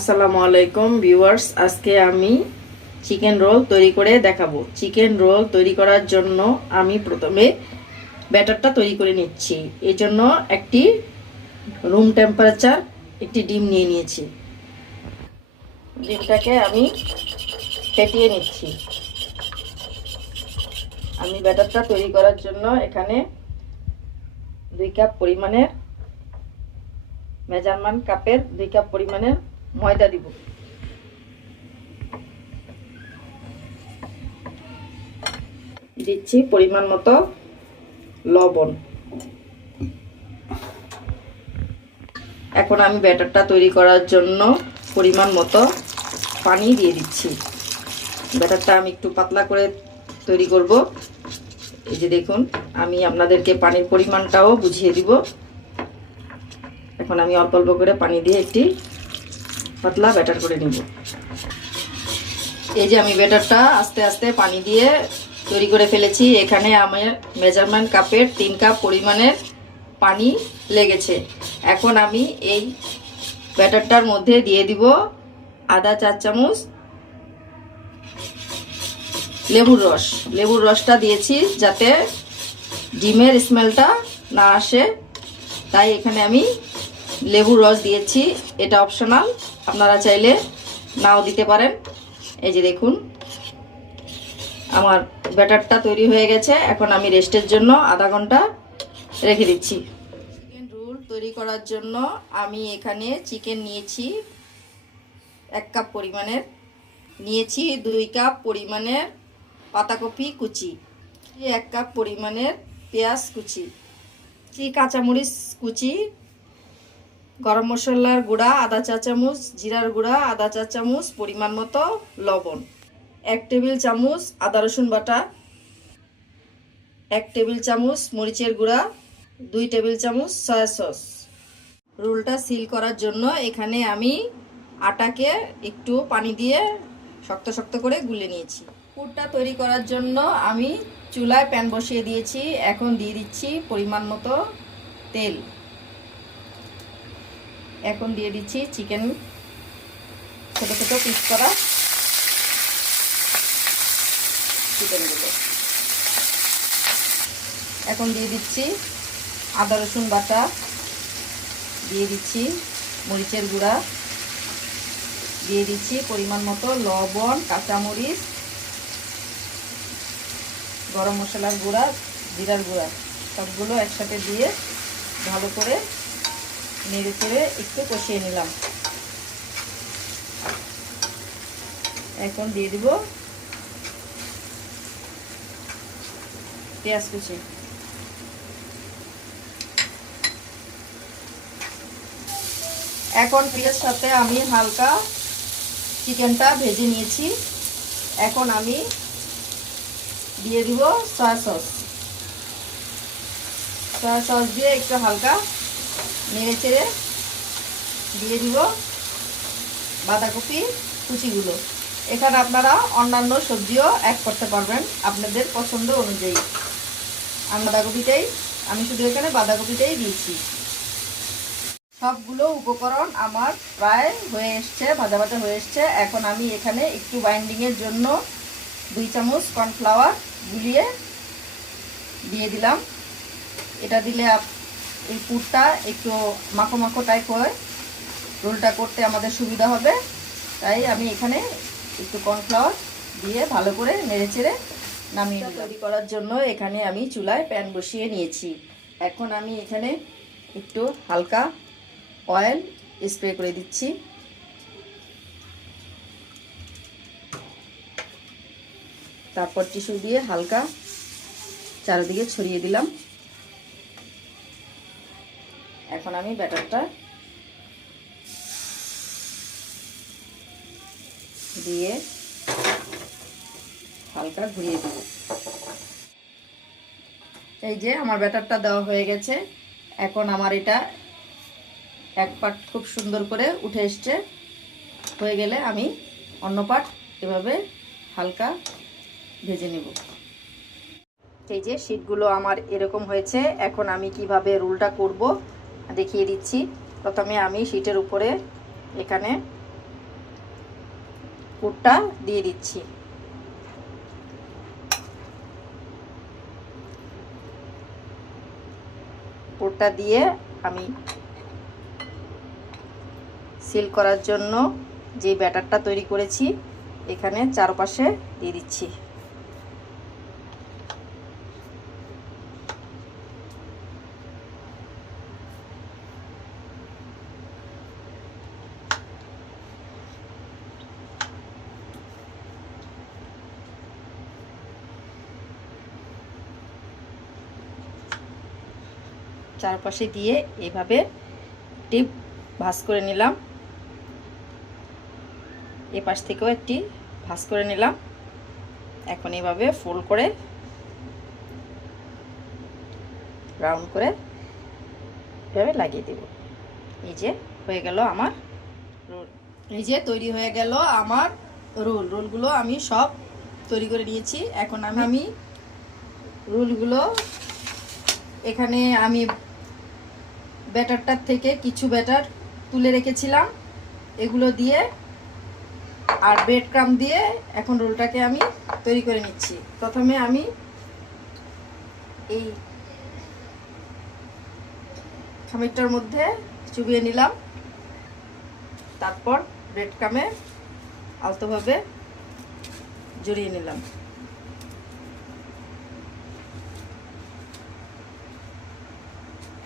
আসসালামু আলাইকুম ভিউয়ার্স, আজকে আমি চিকেন রোল তৈরি করে দেখাবো। চিকেন রোল তৈরি করার জন্য আমি প্রথমে ব্যাটারটা তৈরি করে নিচ্ছি। এই জন্য একটি রুম টেম্পারেচার, একটি ডিম নিয়ে নিয়েছি। ডিমটাকে আমি ফেটিয়ে নিচ্ছি। আমি ব্যাটারটা তৈরি করার জন্য এখানে দুই কাপ পরিমাণের মেজারমান কাপের দুই কাপ পরিমাণের ময়দা দিব। দিচ্ছি পরিমাণ মতো লবণ। এখন আমি ব্যাটারটা তৈরি করার জন্য পরিমাণ মতো পানি দিয়ে দিচ্ছি। ব্যাটারটা আমি একটু পাতলা করে তৈরি করব। এই যে দেখুন, আমি আপনাদেরকে পানির পরিমাণটাও বুঝিয়ে দিব। এখন আমি অল্প অল্প করে পানি দিয়ে একটি পাতলা ব্যাটার করে নিব। এই যে আমি ব্যাটারটা আস্তে আস্তে পানি দিয়ে তৈরি করে ফেলেছি। এখানে আমার মেজারমেন্ট কাপের তিন কাপ পরিমাণের পানি লেগেছে। এখন আমি এই ব্যাটারটার মধ্যে দিয়ে দিব আদা চার চামচ লেবুর রস। লেবুর রসটা দিয়েছি যাতে ডিমের স্মেলটা না আসে। তাই এখানে আমি লেবুর রস দিয়েছি। এটা অপশনাল আপনারা চাইলে নাও দিতে পারেন। এই যে দেখুন, আমার ব্যাটারটা তৈরি হয়ে গেছে। এখন আমি রেস্টের জন্য আধা ঘণ্টা রেখে দিচ্ছি। চিকেন রোল তৈরি করার জন্য আমি এখানে চিকেন নিয়েছি এক কাপ পরিমাণের। নিয়েছি দুই কাপ পরিমাণের পাতাকপি কুচি, এক কাপ পরিমাণের পেঁয়াজ কুচি, কাঁচামরিচ কুচি গরম মশলার গুঁড়া, আদা চা চামচ জিরার গুঁড়া, আদা চা চামচ পরিমাণ মতো লবণ। এক টেবিল চামচ আদা রসুন বাটা। এক টেবিল চামচ মরিচের গুঁড়া। দুই টেবিল চামচ সয়া সস। রোলটা সিল করার জন্য এখানে আমি আটাকে একটু পানি দিয়ে শক্ত শক্ত করে গুলে নিয়েছি। পুরটা তৈরি করার জন্য আমি চুলায় প্যান বসিয়ে দিয়েছি। এখন দিয়ে দিচ্ছি পরিমাণ মতো তেল। এখন দিয়ে দিচ্ছি চিকেন ছোটো ছোটো পিস করা চিকেনগুলো। এখন দিয়ে দিচ্ছি আদা, রসুন বাটা, দিয়ে দিচ্ছি মরিচের গুঁড়া, দিয়ে দিচ্ছি পরিমাণ মতো লবণ, কাঁচামরিচ, গরম মশলার গুঁড়া, জিরার গুঁড়া, সবগুলো একসাথে দিয়ে ভালো করে নেড়ে চেড়ে একটু কষিয়ে নিলাম। এখন দিয়ে দিব পেঁয়াজ কুচি। এখন পেঁয়াজ সাথে আমি হালকা চিকেনটা ভেজে নিয়েছি। এখন আমি দিয়ে দিব সয়া সস সয়া সস দিয়ে একটু হালকা নেড়ে চেড়ে দিয়ে দিব বাঁধাকপি কুচিগুলো। এখানে আপনারা অন্যান্য সবজিও অ্যাড করতে পারবেন আপনাদের পছন্দ অনুযায়ী। আমি বাঁধাকপিটাই, আমি শুধু এখানে বাঁধাকপিটাই দিয়েছি। সবগুলো উপকরণ আমার প্রায় হয়ে এসছে, ভাজা ভাজা হয়ে এসছে। এখন আমি এখানে একটু বাইন্ডিংয়ের জন্য দুই চামচ কর্নফ্লাওয়ার গুলিয়ে দিয়ে দিলাম। এটা দিলে এই পুরটা একটু মাখো মাখো টাইপ হয়। রোলটা করতে আমাদের সুবিধা হবে। তাই আমি এখানে একটু কর্নফ্লাওয়ার দিয়ে ভালো করে নেড়ে চেড়ে নামিয়ে তৈরি করার জন্য এখানে আমি চুলায় প্যান বসিয়ে নিয়েছি। এখন আমি এখানে একটু হালকা অয়েল স্প্রে করে দিচ্ছি। তারপর টিস্যু দিয়ে হালকা চারিদিকে ছড়িয়ে দিলাম। এখন আমি ব্যাটারটা দিয়ে হালকা ঘুরিয়ে দেব। এই যে আমার ব্যাটারটা দেওয়া হয়ে গেছে। এখন আমার এটা এক পাট খুব সুন্দর করে উঠে এসছে। হয়ে গেলে আমি অন্য পাট এভাবে হালকা ভেজে নেব। এই যে শীটগুলো আমার এরকম হয়েছে। এখন আমি কীভাবে রোলটা করব দেখিয়ে দিচ্ছি। প্রথমে আমি শীটের উপরে এখানে পুরটা দিয়ে দিচ্ছি। পুরটা দিয়ে আমি সিল করার জন্য যে ব্যাটারটা তৈরি করেছি, এখানে চারপাশে দিয়ে দিচ্ছি। চারপাশে দিয়ে এইভাবে টিপ ভাঁজ করে নিলাম। এ পাশ থেকেও একটি ভাঁজ করে নিলাম। এখন এভাবে ফোল্ড করে রাউন্ড করে এভাবে লাগিয়ে দেব। এই যে হয়ে গেল আমার রোল এই যে তৈরি হয়ে গেল আমার রোল রোলগুলো আমি সব তৈরি করে নিয়েছি। এখন আমি আমি রোলগুলো এখানে আমি ব্যাটারটার থেকে কিছু ব্যাটার তুলে রেখেছিলাম। এগুলো দিয়ে আর ব্রেড ক্রাম দিয়ে এখন রোলটাকে আমি তৈরি করে নিচ্ছি। প্রথমে আমি এই খামিরটার মধ্যে চুবিয়ে নিলাম। তারপর ব্রেড ক্রামে আলতোভাবে জড়িয়ে নিলাম।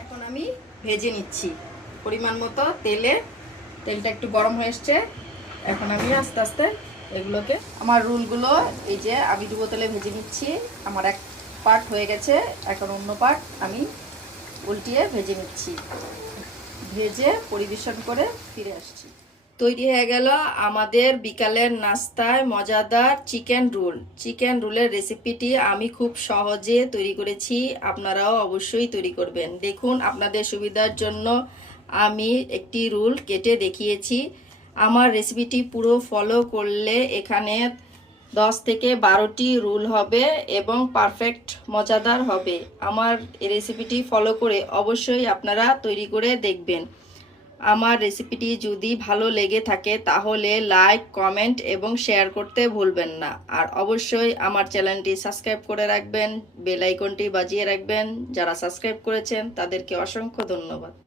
এখন আমি ভেজে নিচ্ছি। পরিমাণ মতো তেলে, তেলটা একটু গরম হয়ে এসছে। এখন আমি আস্তে আস্তে এগুলোকে, আমার রুলগুলো, এই যে আমি ডুবো তেলে ভেজে নিচ্ছি, আমার এক পার্ট হয়ে গেছে, এখন অন্য পার্ট আমি উল্টিয়ে ভেজে নিচ্ছি। ভেজে পরিবেশন করে ফিরে আসছি। তৈরি হয়ে গেল আমাদের বিকালের নাস্তায় মজাদার চিকেন রোল। চিকেন রোলের রেসিপিটি আমি খুব সহজে তৈরি করেছি, আপনারাও অবশ্যই তৈরি করবেন। দেখুন, আপনাদের সুবিধার জন্য আমি একটি রোল কেটে দেখিয়েছি। আমার রেসিপিটি পুরো ফলো করলে এখানে দশ থেকে বারোটি রুল হবে এবং পারফেক্ট, মজাদার হবে। আমার রেসিপিটি ফলো করে অবশ্যই আপনারা তৈরি করে দেখবেন। আমার রেসিপিটি যদি ভালো লেগে থাকে, তাহলে লাইক কমেন্ট এবং শেয়ার করতে ভুলবেন না। আর অবশ্যই আমার চ্যানেলটি সাবস্ক্রাইব করে রাখবেন বেল আইকনটি বাজিয়ে রাখবেন। যারা সাবস্ক্রাইব করেছেন, তাদেরকে অসংখ্য ধন্যবাদ।